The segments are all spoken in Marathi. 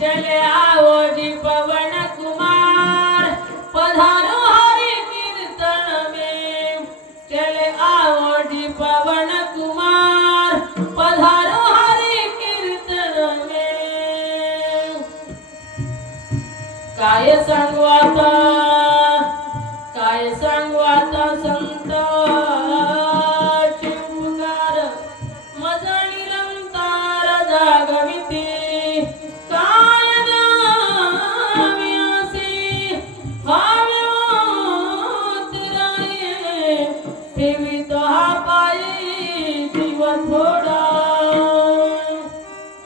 चले आओ जी पवन कुमार पधारो हरि कीर्तन में। चले आओ जी पवन कुमार पधारो हरि कीर्तन में। काय सांगू आता संत उपकार मज निरंतर जागविती। काय द्यावी असे भावे उतराये ठेवीतो हा पायी जीव थोडा।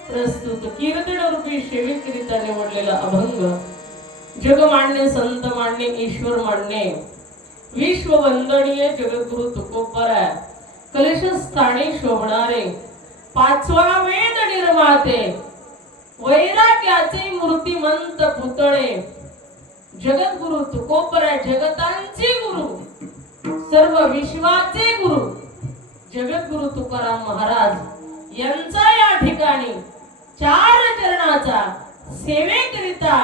प्रस्तुत कीर्तन रूपी सेवेकरिता निवडलेला अभंग जगमान्य संत मान्य ईश्वर मान्य विश्व वंदनीय जगद्गुरु तुकोबराय कलश स्थानी शोभणारे पाचवा वेद निर्माते वैराग्याचे मूर्तिमंत पुतळे जगद्गुरु तुकोबराय जगतांचे गुरु सर्व विश्वाचे गुरु जगद्गुरु तुकाराम महाराज यांचा या ठिकाणी चार चरणाचा सेवेकरिता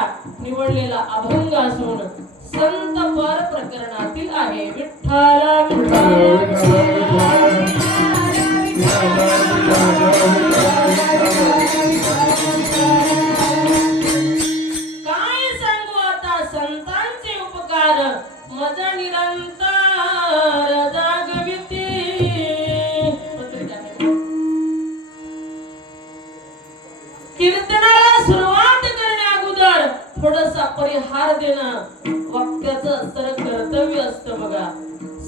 निवडलेला अभंग असून संत पर प्रकरणातील आहे। विठ्ठला काय सांगू आता संतांचे उपकार मज निरंतर जागविती। कीर्तनाला सुरुवात करण्याअगोदर थोडासा परिहार देणं वक्त्याचं असतं कर्तव्य असतं बघा।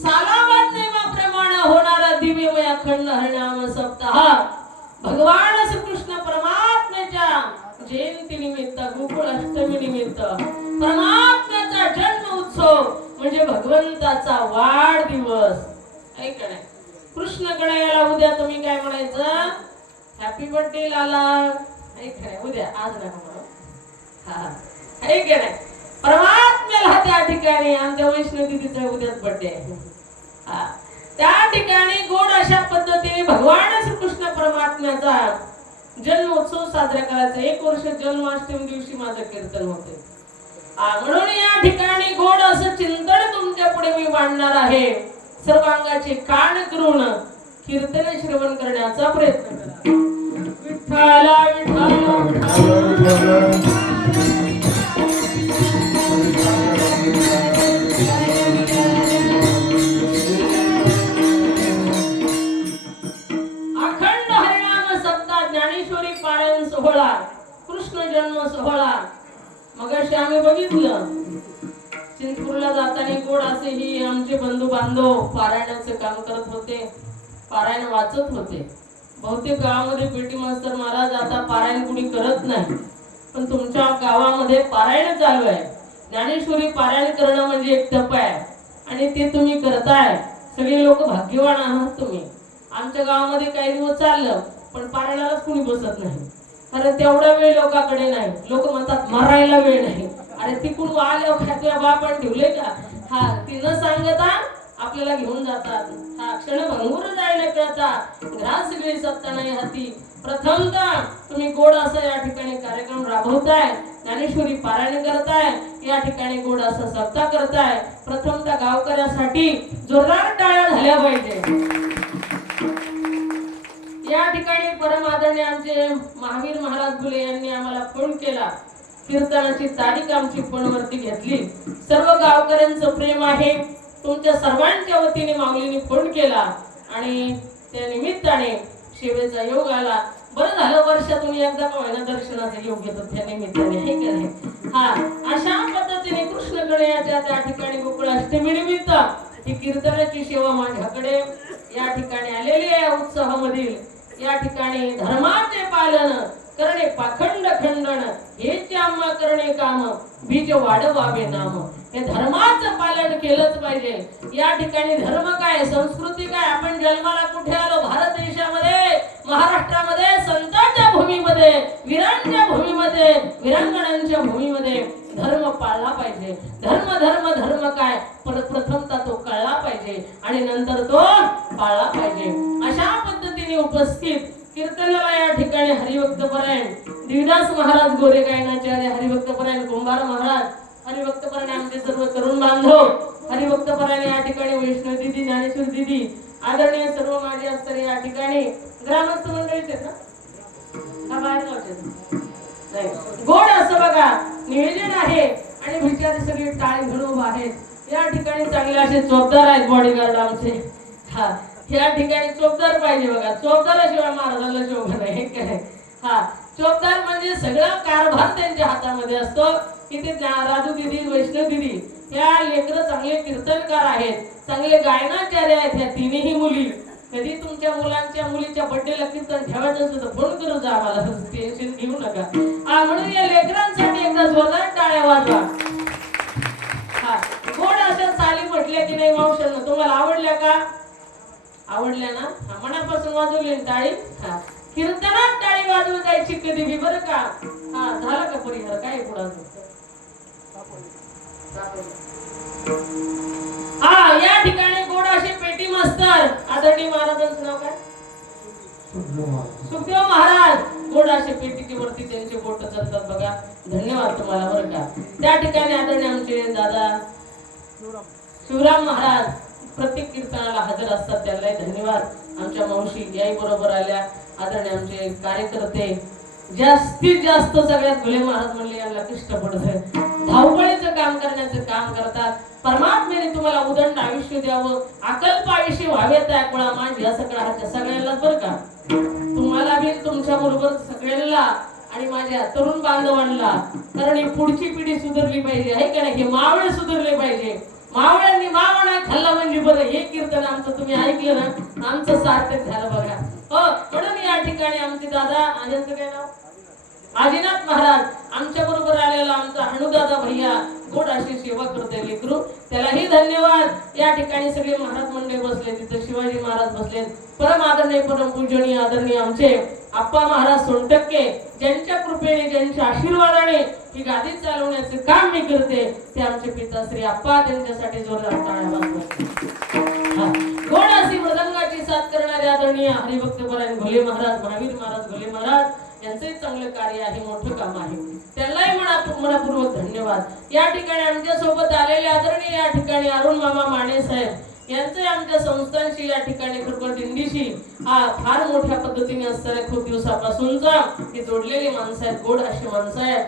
सालाबाद नियमाप्रमाणे होणारा दिव्यमय अखंड हरिनाम सप्ताह भगवान श्रीकृष्ण परमात्म्याच्या जयंती निमित्त गोकुळ अष्टमी निमित्त परमात्म्याचा जन्म उत्सव म्हणजे भगवंताचा वाढदिवस ऐका नाही। कृष्ण गणयाला उद्या तुम्ही काय म्हणायचं हॅपी बर्थडे लाला ऐका नाही उद्या आज नका म्हणू हा ऐका नाही। परमात्म्याला त्या ठिकाणी आमच्या वैष्णव दिदीचा उद्याच बर्थडे आहे हा त्या ठिकाणी गोड अशा पद्धतीने भगवान श्रीकृष्ण परमात्म्याचा जन्मोत्सव साजरा करायचा। 1 वर्ष जन्माष्टमी दिवशी माझं कीर्तन होते म्हणून या ठिकाणी गोड असं चिंतन तुमच्या पुढे मी मांडणार आहे। सर्वांगाचे कान करून कीर्तन श्रवण करण्याचा प्रयत्न करा। विठ्ठला विठ्ठला अखंड हरिनाम सप्ताह ज्ञानेश्वरी पारायण सोहळा कृष्ण जन्म सोहळा मगाशी आम्ही बघितलं चिंतपूरला जाताना गोड असे ही आमचे बंधू बांधव पारायणाचे काम करत होते पारायण वाचत होते। बहुतेक गावामध्ये पेटी मास्तर महाराज आता पारायण कुणी करत नाही पण तुमच्या गावामध्ये पारायण चालू आहे। ज्ञानेश्वरी पारायण करणं म्हणजे एक तप आहे आणि ते तुम्ही करताय सगळे लोक भाग्यवान आहात तुम्ही। आमच्या गावामध्ये काही दिवस चाललं पण पारायणालाच कुणी बसत नाही कारण तेवढा वेळ लोकांकडे नाही। लोक म्हणतात मारायला वेळ नाही अरे तिकडून आल्यावर खात्या बापण ठेवले का हा ती न सांगता आपल्याला घेऊन जातात हा क्षण भंगूर जायला कळता ग्रास वेळ सत्ता नाही हाती। प्रथमतः तुम्ही गोड असा या ठिकाणी कार्यक्रम राबवताय ज्ञानेश्वरी पारायण करताय या ठिकाणी गोड असा सप्ताह करताय। प्रथमतः गावकऱ्यासाठी जोरदार टाळ्या झाल्या पाहिजे। या ठिकाणी परम आदरणीय आमचे महावीर महाराज बुले यांनी आम्हाला फोन केला कीर्तनाची तारीख आमची फोनवरती घेतली। सर्व गावकऱ्यांचं प्रेम आहे तुमच्या सर्वांच्या वतीने माऊलीने फोन केला आणि त्या निमित्ताने सेवेचा योग आला. बरं झालं वर्षातून एकदा का होईना दर्शनाचा योग येतो त्या निमित्ताने, आहे का नाही? हा, अशा पद्धतीने कृष्ण गणयाच्या त्या ठिकाणी गोकुळाष्टमी निमित्त ही कीर्तनाची सेवा माझ्याकडे या ठिकाणी आलेली आहे. उत्सवामधील या ठिकाणी धर्माचे पालन करणे पाखंड खंडन हेच आम्हा करणे काम बीज वाढवावे नाम. हे धर्माचं पालन केलंच पाहिजे. या ठिकाणी धर्म काय, संस्कृती काय, आपण जन्माला कुठे आलो? भारत देशामध्ये, महाराष्ट्रामध्ये, संतांच्या भूमीमध्ये, वीरांच्या भूमीमध्ये, वीरांगणांच्या भूमीमध्ये धर्म पाळला पाहिजे. धर्म धर्म धर्म काय, प्रथमता तो कळला पाहिजे आणि नंतर तो पाळला पाहिजे. अशा पद्धतीने उपस्थित कीर्तनाला या ठिकाणी हरिभक्तपरायण देवदास महाराज गोरे गायनाचार्य, हरिभक्तपरायण कुंभार महाराज, हरिभक्तपरायण आमचे सर्व तरुण बांधव, हरिभक्तपरायण या ठिकाणी वैष्णव दिदी, ज्ञानेश्वर दिदी, आदरणीय सर्व माझे असणारे या ठिकाणी ग्रामस्थ मंडळीच आहेत ना, बाहेर नाही. गोड असं बघा निवेदन आहे आणि बिचारे सगळे टाळी घडून आहेत. या ठिकाणी चांगले असे चोपदार आहेत बॉडीगार्ड आमचे. हा, या ठिकाणी चोपदार पाहिजे बघा. चोपदाराशिवाय महाराजाला शोभा नाही, काय? हा, चोपदार म्हणजे सगळा कारभार त्यांच्या हातामध्ये असतो. इथे राजू दिदी, वैष्णव दिदी या लेकरं चांगले कीर्तनकार आहेत, चांगले गायनाचार्य आहेत. ह्या तिन्ही मुली कधी तुमच्या मुलांच्या मुलीच्या बर्थडेला कीर्तन ठेवायचं असेल तर फोन करू जा आम्हाला, टेन्शन घेऊ नका. म्हणून या लेकरांसाठी एकदा जोरदार टाळ्या वाजवा. हा, गोड अशा चाली म्हटल्या की नाही मावशांना, तुम्हाला आवडल्या का? आवडल्या ना? मनापासून वाजवली टाळी. हा, कीर्तनात टाळी वाजवू जायची कधी बी, बरं का? हा, झाला का परिहार? काय पुढे हा, या ठिकाणी गोड अशी पेटी मास्तर आदरणीय महाराजांचं नाव काय? सुखदेव महाराज. गोड अशी पेटीची वरती त्यांचे बोट चालतात बघा. धन्यवाद तुम्हाला, बरं का? त्या ठिकाणी आदरणीय आमचे दादा शिवराम महाराज प्रत्येक कीर्तनाला हजर असतात, त्यांनाही धन्यवाद. आमच्या मावशी याही बरोबर आल्या. आदरणीय आमचे कार्यकर्ते जास्तीत जास्त सगळ्यात भले महाराज म्हणले यांना कष्ट पडत, धावपळीचं काम करण्याचं काम करतात. परमात्म्याने तुम्हाला उदंड आयुष्य द्यावं, अकल्प आयुष्य व्हावेत या कुळा माझी असं कळायचं सगळ्यांनाच, बरं का? तुम्हाला बी, तुमच्या बरोबर सगळ्यांना आणि माझ्या तरुण बांधवांना. कारण ही पुढची पिढी सुधारली पाहिजे, आहे का नाही? हे मावळे सुधारले पाहिजे. मावळ्यांनी मावळा खाल्ला म्हणजे बरं. हे कीर्तन आमचं तुम्ही ऐकलं ना, आमचं सार्थक झालं बघा. हो, म्हणून या ठिकाणी आमचे दादा, यांचं काय नाव? आदिनाथ महाराज आमच्या बरोबर आलेला आमचा हनुदादा भैया गोड अशी सेवा करते लेकरू, त्यालाही धन्यवाद. या ठिकाणी सगळे महाराज मंडळी बसले, तिथे शिवाजी महाराज बसले. परम आदरणीय, परम पूजनीय आदरणीय आमचे आप्पा महाराज सोनटक्के, ज्यांच्या कृपेने, ज्यांच्या आशीर्वादाने ही गादी चालवण्याचे काम मी करते, ते आमचे पिता श्री आप्पा. त्यांच्यासाठी जोरदार टाळ्या वाजवा. गोड अशी मृदंगाची साथ करणारे आदरणीय हरिभक्तपरायण घोले महाराज, महावीर महाराज घोले महाराज यांचंही चांगलं कार्य आहे, मोठं काम आहे. त्यांनाही मनापूर्वक धन्यवाद. या ठिकाणी आमच्या सोबत आलेले आदरणीय या ठिकाणी अरुण मामा माने साहेब यांचे आमच्या संस्थांशी या ठिकाणी खरोखर दिंडीशी फार मोठ्या पद्धतीने असणाऱ्या खूप दिवसापासूनचा ही जोडलेली माणसं आहेत, गोड अशी माणसं आहेत,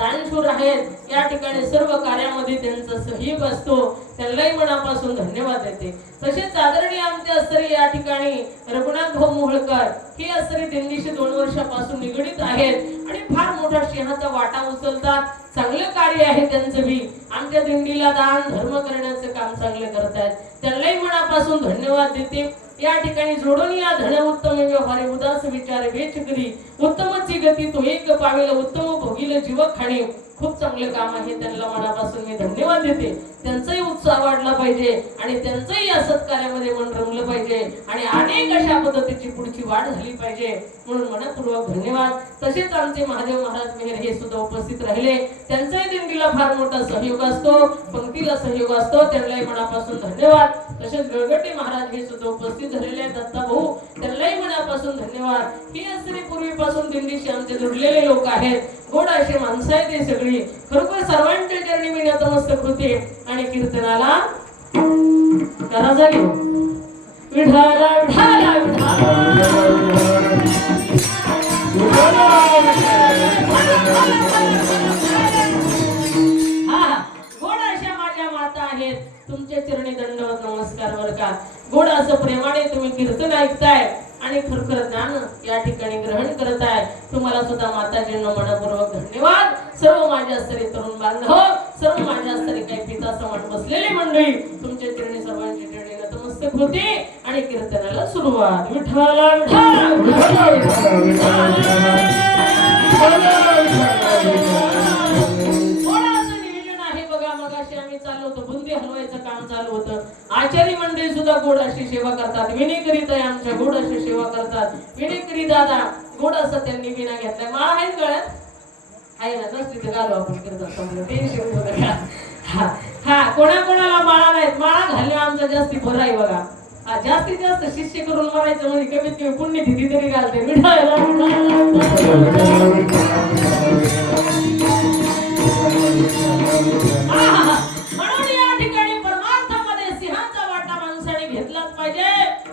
दानशूर आहेत. या ठिकाणी सर्व कार्यामध्ये त्यांचा सहयोग असतो, त्यांनाही मनापासून धन्यवाद देते. तसेच आदरणीय आमचे असणारे या ठिकाणी रघुनाथ भाऊ मोहोळकर ही असणारी दिंडीशी 2 वर्षापासून निगडीत आहेत आणि फार मोठा सिंहाचा वाटा उचलतात. चांगलं कार्य आहे त्यांचं बी. आमच्या दिंडीला दान धर्म करण्याचं काम चांगले करतायत, त्यांनाही मनापासून धन्यवाद देते. या ठिकाणी जोडून या धन उत्तम व्यवहारे उदास विचार वेच करी उत्तमची गती तो एक पावेल उत्तम भोगील जीव खाणे. खूप चांगलं काम आहे, त्यांना मनापासून मी धन्यवाद देते. त्यांचाही उत्साह वाढला पाहिजे आणि त्यांचंही या सत्कार्यामध्ये मन रमलं पाहिजे आणि अनेक अशा पद्धतीची पुढची वाढ झाली पाहिजे, म्हणून मनपूर्वक धन्यवाद. तसेच आमचे महादेव महाराज मेहर हे सुद्धा उपस्थित राहिले, त्यांचाही दिंडीला फार मोठा सहयोग असतो, पंक्तीला सहयोग असतो, त्यांनाही मनापासून धन्यवाद. तसेच गळगटे महाराज हे सुद्धा उपस्थित झालेले आहेत, दत्ता भाऊ, त्यांनाही मनापासून धन्यवाद. ही असणारी पूर्वीपासून दिंडीशी आमचे जुडलेले लोक आहेत, गोड अशी माणसं आहेत ते सगळी. खरोखर सर्वांच्या चरणी मी नतमस्तक होते आणि कीर्तनाला करा जागी विठाला विठाला गोड अशा माझ्या माता आहेत. तुमच्या चरणी दंडवत नमस्कार बर का. गोड असं प्रेमाने तुम्ही कीर्तन ऐकताय आणि खरखर ज्ञान या ठिकाणी ग्रहण करत आहे. तुम्हाला सुद्धा माताजींना मनपूर्वक धन्यवाद. सर्व माझ्या स्तरी तरुण बांधव, सर्व माझ्या स्तरी काही पिता समान बसलेली मंडळी, तुमच्या चरणी सर्वांची चरणी नतमस्तक होते आणि कीर्तनाला सुरुवात. विठ्ठला बुंदी हलवायचं काम चालू होतं. आचारी मंडळी सुद्धा गोड अशी सेवा करतात. विनेकरी ताई आमच्या गोड अशी सेवा करतात. विनेकरी दादा गोड असं त्यांनी विना घेतलाय. माळा आहेत गळ्यात आहे ना, नसली तर घालू आपण कीर्तन. हा कोणाकोणाला माळा नाहीत, माळा घालणे आमचा जास्ती बरं आहे बघा. हा जास्तीत जास्त शिष्य करून मरायचं म्हणजे कमीत कमी पुण्यतिथी तरी घालते. म्हणून या ठिकाणी परमार्थामध्ये सिंहाचा वाटा माणसाने घेतलाच पाहिजे.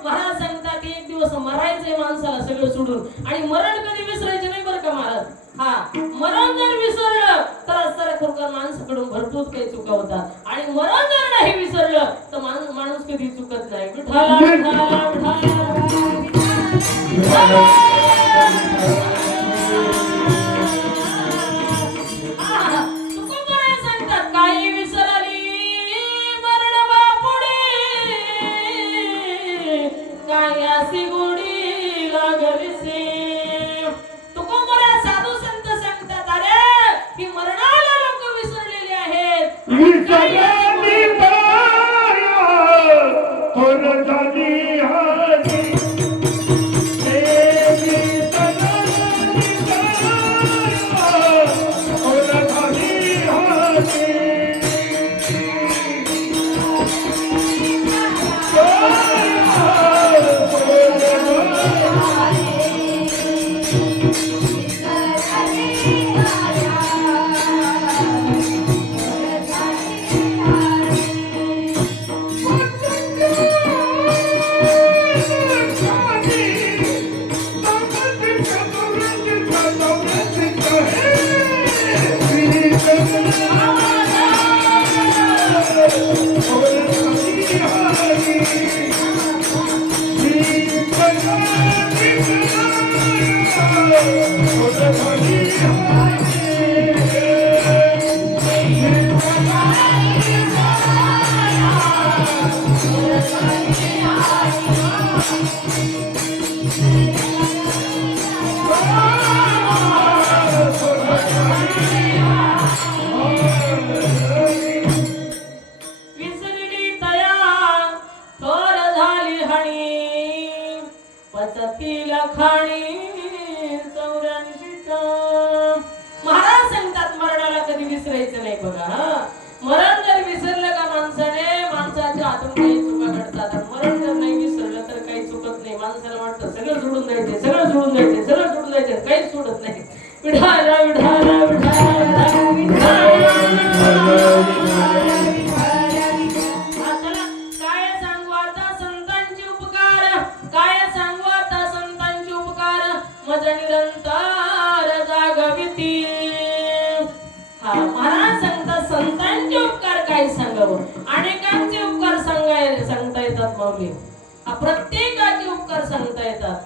महाराज सांगतात एक दिवस मरायचंय माणसाला सगळं सोडून, आणि मरण कधी विसरायचे नाही बरं का महाराज. हा मरण जर विसरलं तर खरोखर माणसाकडून भरपूर काही चुका होतात, आणि मरण जर नाही विसरलं तर माणूस कधी चुकत नाही. विठ्ठला विठ्ठला सांगतात काही विसरली मरण बापुडी, काय अशी गुडी लागलीसे. साधू संत सांगतात अरे की मरणाला लोक विसरलेले आहेत. महाराज सांगतात मरणाला कधी विसरायचं नाही बघा. मरण जर विसरलं का माणसाने, माणसाच्या हातून काही चुका घडतात. मरण जर नाही विसरलं तर काही चुकत नाही. माणसाला वाटतं सगळं सोडून द्यायचे, सगळं सोडून द्यायचे, सगळं सोडून द्यायचे, काहीच सोडत नाही. विठाला विठाला विठाला काय सांगू आता संतांचे उपकार, काय सांगू आता संतांचे उपकार, मज निरंतर जागविती. हा महाराज सांगतात संतांचे उपकार काय सांगावं. अनेकांचे उपकार सांगता येतात माऊली. प्रत्येकाचे उपकार सांगता येतात.